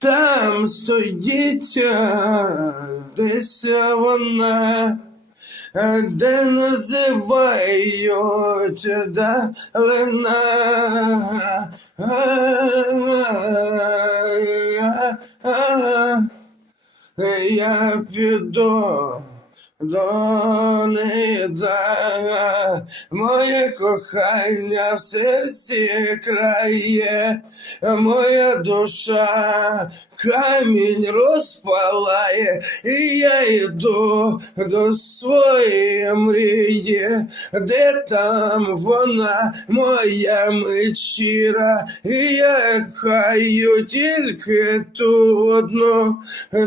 Там стоїть а, десь вона, де називають далина. А, а, а, Я піду до неї, моє кохання в серці крає, моя душа камінь розпалає, і я йду до своєї мрії, де там вона, моя мечіра, і я хаю тільки ту одну,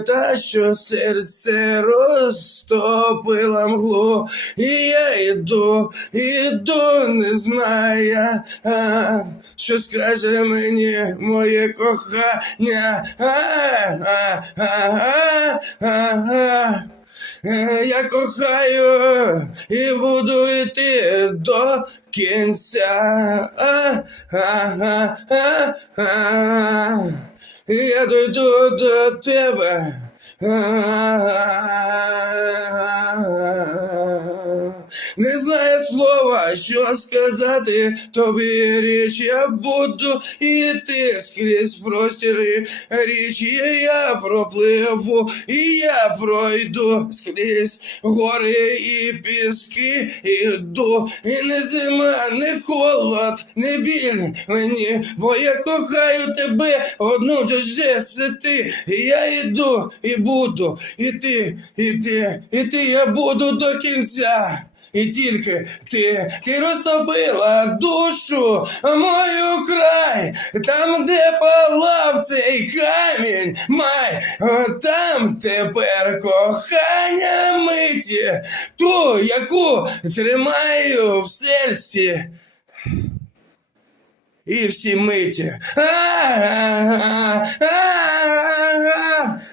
та що серце розтопила мглу, і я йду, іду, не знаю, а, що скаже мені моє кохання. А, а, а, а, а, а. Е, Я кохаю і буду йти до кінця. А, а, а, а, а. Я дойду до тебе. ah, Не знаю слова, що сказати тобі річ, я буду іти скрізь простіри річі, я пропливу, і я пройду скрізь гори і піски, іду, і не зима, не холод, не біль мені, бо я кохаю тебе, одну же ти, і я йду, і буду, іти, іти, іти, я буду до кінця. І тільки ти, ти розтопила душу мою край, там, де палав цей камінь, май, там тепер кохання миті, ту, яку тримаю в серці. І всі миті. А-а-а-а-а,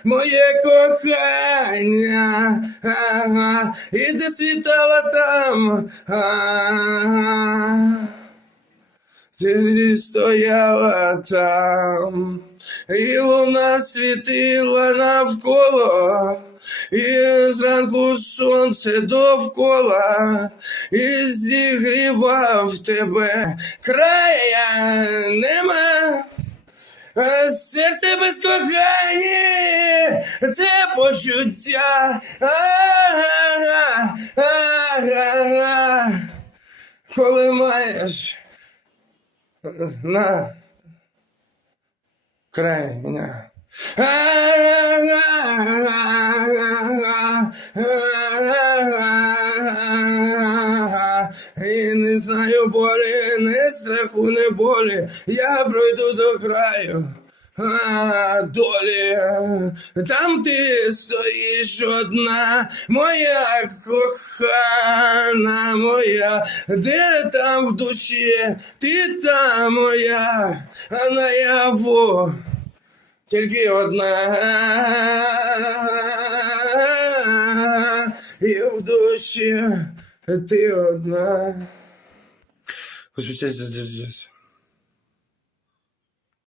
Моє кохання. А-а, І де світала там. А-а, Ти стояла там, і луна світила навколо, і зранку сонце довкола, і зігрівав тебе края нема. Серце без кохання, це почуття. А-а-а. Коли маєш на крайня. Не знаю болі, не страху, не болі. Я пройду до краю. А, долі, там ти стоїш одна, моя кохана моя, де там в душі, ти та моя, а наяву тільки одна. І в душі ти одна. Hiçbir şey